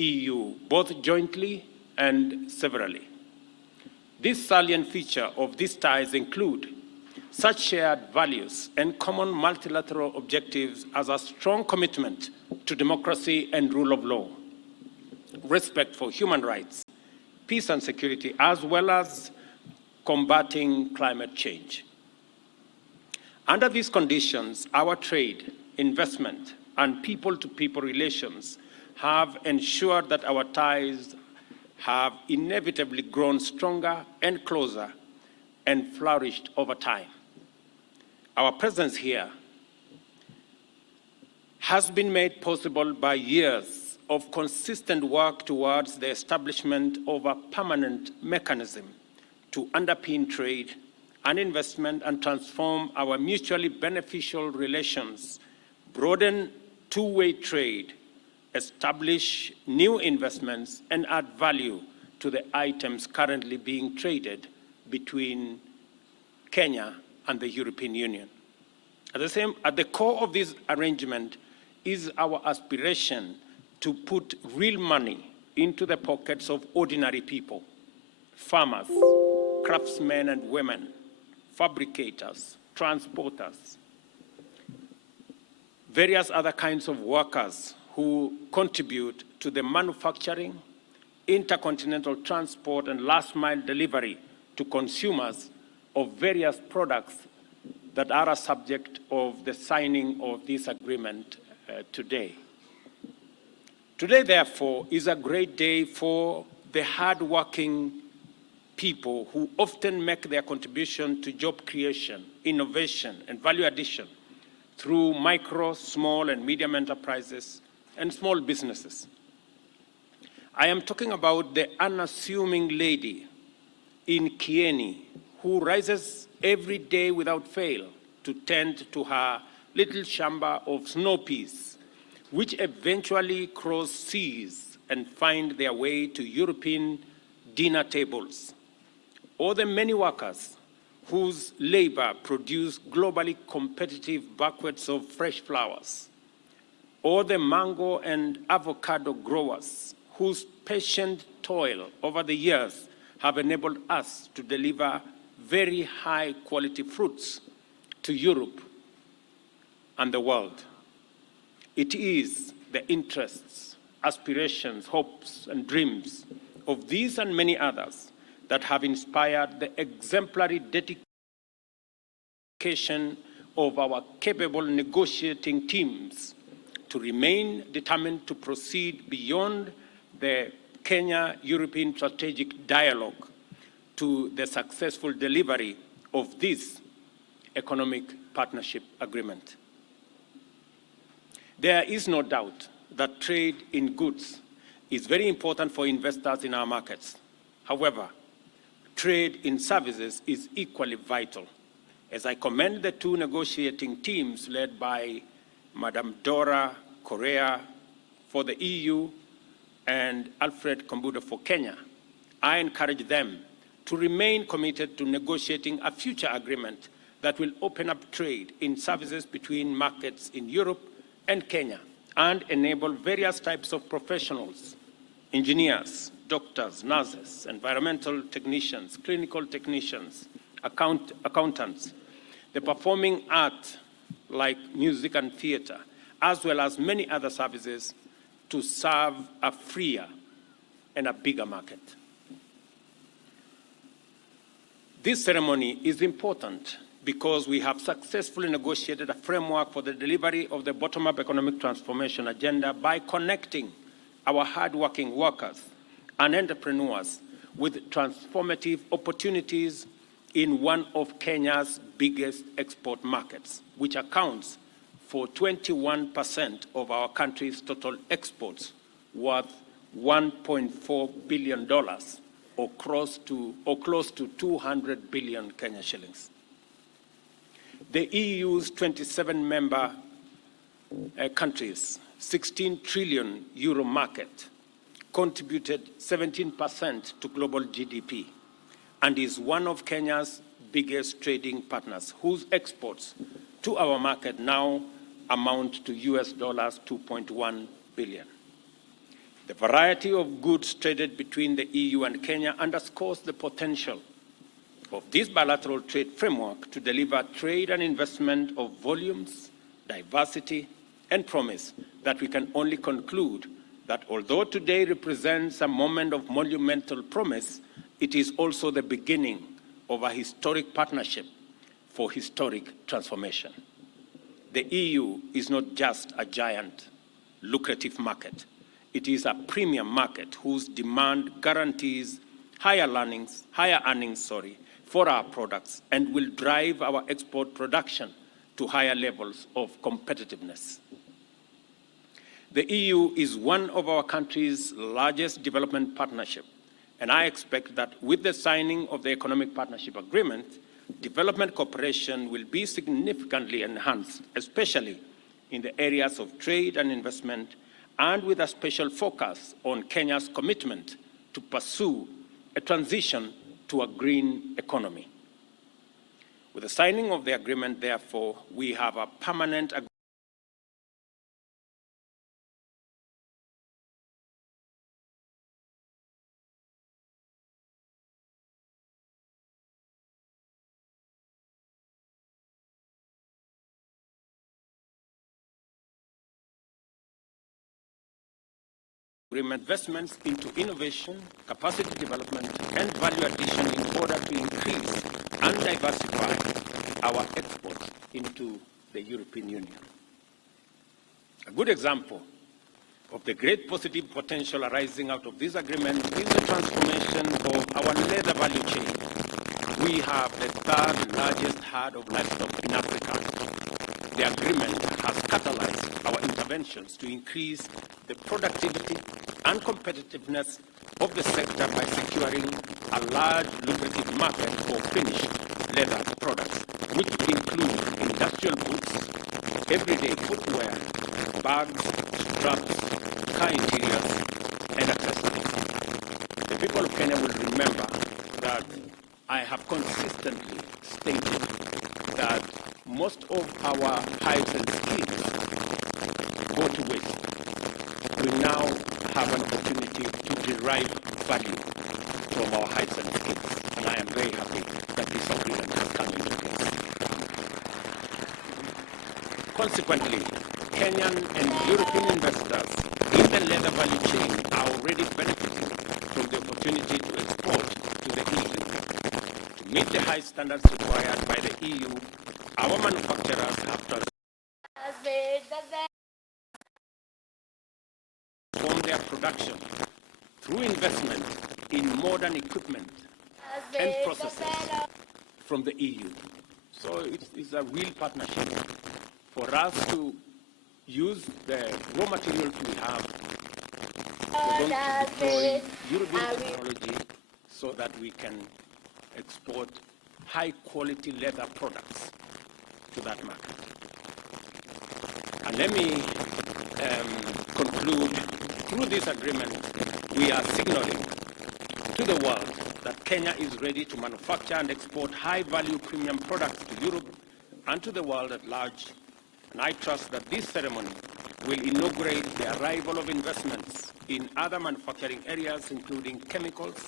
EU, both jointly and severally. This salient feature of these ties include such shared values and common multilateral objectives as a strong commitment to democracy and rule of law, respect for human rights, peace and security, as well as combating climate change. Under these conditions, our trade, investment, and people-to-people relations have ensured that our ties have inevitably grown stronger and closer and flourished over time. Our presence here has been made possible by years of consistent work towards the establishment of a permanent mechanism to underpin trade and investment and transform our mutually beneficial relations, broaden two-way trade, establish new investments, and add value to the items currently being traded between Kenya and the European Union. At the core of this arrangement is our aspiration to put real money into the pockets of ordinary people, farmers, craftsmen and women, fabricators, transporters, various other kinds of workers who contribute to the manufacturing, intercontinental transport, and last-mile delivery to consumers of various products that are a subject of the signing of this agreement today. Today, therefore, is a great day for the hard-working people who often make their contribution to job creation, innovation, and value addition through micro, small, and medium enterprises and small businesses. I am talking about the unassuming lady in Kieni who rises every day without fail to tend to her little shamba of snow peas, which eventually cross seas and find their way to European dinner tables, or the many workers whose labor produce globally competitive buckets of fresh flowers, or the mango and avocado growers whose patient toil over the years have enabled us to deliver very high quality fruits to Europe and the world. It is the interests, aspirations, hopes, and dreams of these and many others that have inspired the exemplary dedication of our capable negotiating teams to remain determined to proceed beyond the Kenya-European strategic dialogue to the successful delivery of this economic partnership agreement. There is no doubt that trade in goods is very important for investors in our markets. However, trade in services is equally vital, as I commend the two negotiating teams led by Madam Dora Correa for the EU and Alfred Kombudo for Kenya. I encourage them to remain committed to negotiating a future agreement that will open up trade in services between markets in Europe and Kenya and enable various types of professionals, engineers, doctors, nurses, environmental technicians, clinical technicians, accountants, the performing art like music and theater, as well as many other services to serve a freer and a bigger market. This ceremony is important because we have successfully negotiated a framework for the delivery of the bottom-up economic transformation agenda by connecting our hard-working workers and entrepreneurs with transformative opportunities in one of Kenya's biggest export markets, which accounts for 21% of our country's total exports, worth $1.4 billion, or close to 200 billion Kenya shillings. The EU's 27 member countries, 16 trillion euro market, contributed 17% to global GDP and is one of Kenya's biggest trading partners, whose exports to our market now amount to US $2.1 billion. The variety of goods traded between the EU and Kenya underscores the potential of this bilateral trade framework to deliver trade and investment of volumes, diversity, and promise that we can only conclude that although today represents a moment of monumental promise, it is also the beginning of a historic partnership for historic transformation. The EU is not just a giant, lucrative market. It is a premium market whose demand guarantees higher earnings, for our products and will drive our export production to higher levels of competitiveness. The EU is one of our country's largest development partnerships, and I expect that with the signing of the Economic Partnership Agreement, development cooperation will be significantly enhanced, especially in the areas of trade and investment, and with a special focus on Kenya's commitment to pursue a transition to a green economy. With the signing of the agreement, therefore, we have a permanent agreement investments into innovation, capacity development, and value addition in order to increase and diversify our exports into the European Union. A good example of the great positive potential arising out of this agreement is the transformation of our leather value chain. We have the third largest herd of livestock in Africa. The agreement has catalyzed our interventions to increase the productivity and competitiveness of the sector by securing a large lucrative market for finished leather products, which include industrial boots, everyday footwear, bags, straps, car interiors, and accessories. The people of Kenya will remember that I have consistently stated that most of our hides and skins go to waste. We now have an opportunity to derive value from our hides and skins, and I am very happy that this agreement has come into place. Consequently, Kenyan and European investors in the leather value chain are already benefiting from the opportunity to export to the EU. To meet the high standards required by the EU, our manufacturers have transformed their production through investment in modern equipment and processes from the EU. So it's a real partnership for us to use the raw materials we have. We're going to deploy European technology so that we can export high-quality leather products to that market. And let me conclude. Through this agreement, we are signaling to the world that Kenya is ready to manufacture and export high-value premium products to Europe and to the world at large. And I trust that this ceremony will inaugurate the arrival of investments in other manufacturing areas, including chemicals,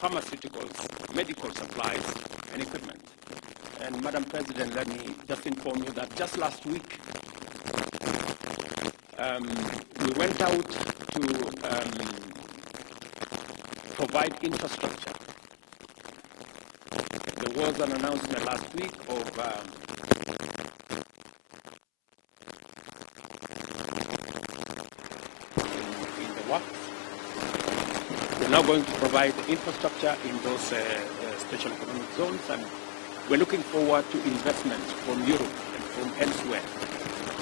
pharmaceuticals, medical supplies, and equipment. And Madam President, let me just inform you that just last week, we went out to provide infrastructure. There was an announcement last week of in the works. We're now going to provide infrastructure in those special economic zones, and we're looking forward to investments from Europe and from elsewhere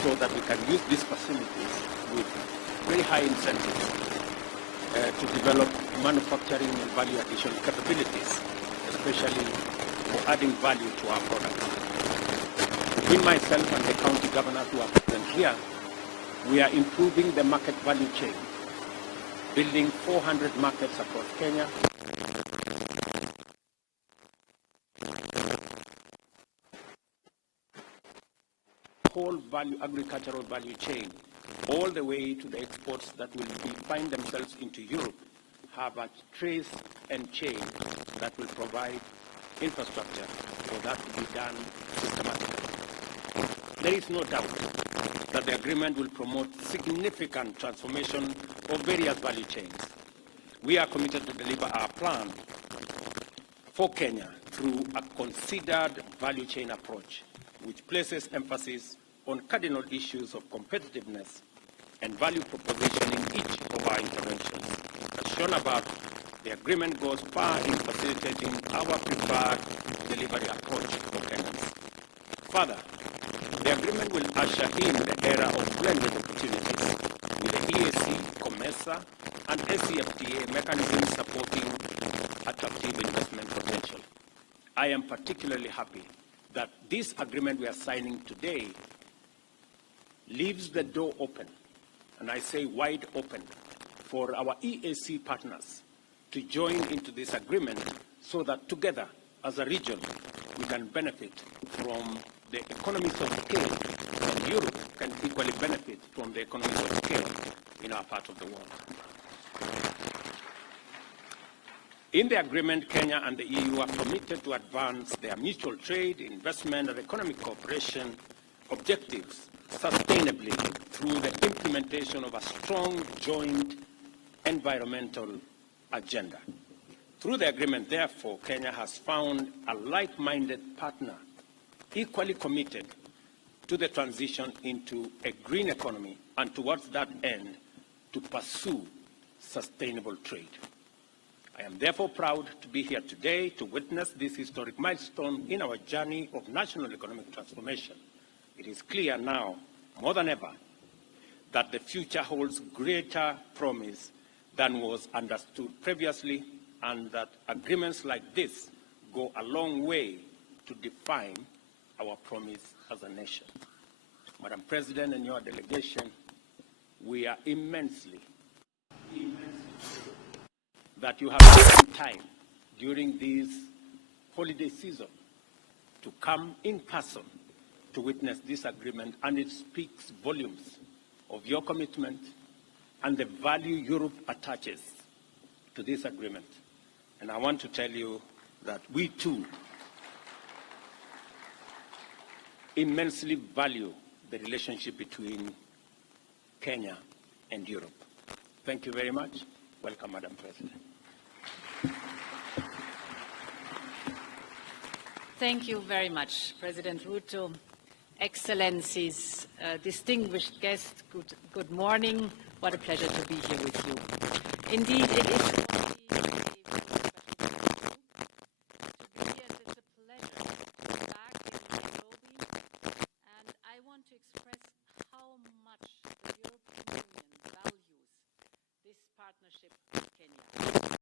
so that we can use these facilities with very high incentives to develop manufacturing and value addition capabilities, especially for adding value to our products. Between myself and the county governors who are present here, we are improving the market value chain, building 400 markets across Kenya, whole agricultural value chain all the way to the exports that will find themselves into Europe, have a trace and chain that will provide infrastructure for that to be done systematically. There is no doubt that the agreement will promote significant transformation of various value chains. We are committed to deliver our plan for Kenya through a considered value chain approach, which places emphasis on cardinal issues of competitiveness and value proposition in each of our interventions. As shown above, the agreement goes far in facilitating our preferred delivery approach for Kenyans. Further, the agreement will usher in the era of blended opportunities with the EAC, COMESA, and SCFTA mechanisms supporting attractive investment potential. I am particularly happy that this agreement we are signing today leaves the door open, and I say wide open, for our EAC partners to join into this agreement so that together as a region we can benefit from the economies of scale, and Europe can equally benefit from the economies of scale in our part of the world. In the agreement, Kenya and the EU are committed to advance their mutual trade, investment, and economic cooperation objectives sustainably through the implementation of a strong joint environmental agenda. Through the agreement, therefore, Kenya has found a like-minded partner equally committed to the transition into a green economy and towards that end to pursue sustainable trade. I am therefore proud to be here today to witness this historic milestone in our journey of national economic transformation. It is clear now, more than ever, that the future holds greater promise than was understood previously, and that agreements like this go a long way to define our promise as a nation. Madam President and your delegation, we are immensely that you have taken time during this holiday season to come in person to witness this agreement, and it speaks volumes of your commitment and the value Europe attaches to this agreement. And I want to tell you that we too immensely value the relationship between Kenya and Europe. Thank you very much. Welcome, Madam President. Thank you very much, President Ruto. Excellencies, distinguished guests, good morning. What a pleasure to be here with you. Indeed, it is